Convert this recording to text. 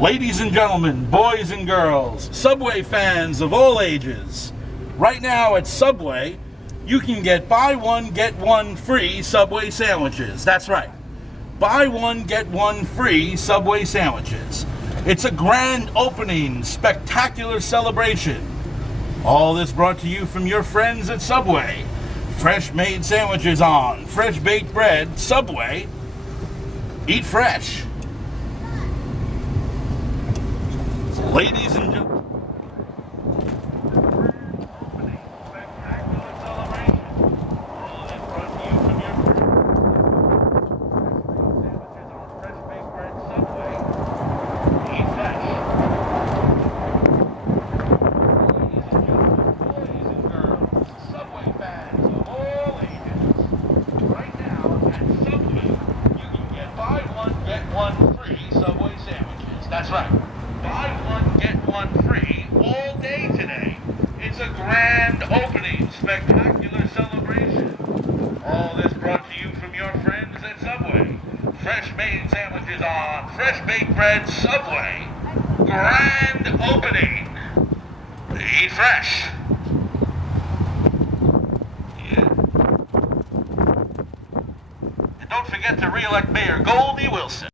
Ladies and gentlemen, boys and girls, Subway fans of all ages, right now at Subway, you can get buy one, get one free Subway sandwiches. That's right. Buy one, get one free Subway sandwiches. It's a grand opening, spectacular celebration. All this brought to you from your friends at Subway. Fresh made sandwiches on, fresh baked bread, Subway. Eat fresh. Ladies and gentlemen. Subway sandwiches. That's right. Buy one, get one free all day today. It's a grand opening, spectacular celebration. All this brought to you from your friends at Subway. Fresh made sandwiches on, fresh baked bread, Subway. Grand opening. Eat fresh. Yeah. And don't forget to re-elect Mayor Goldie Wilson.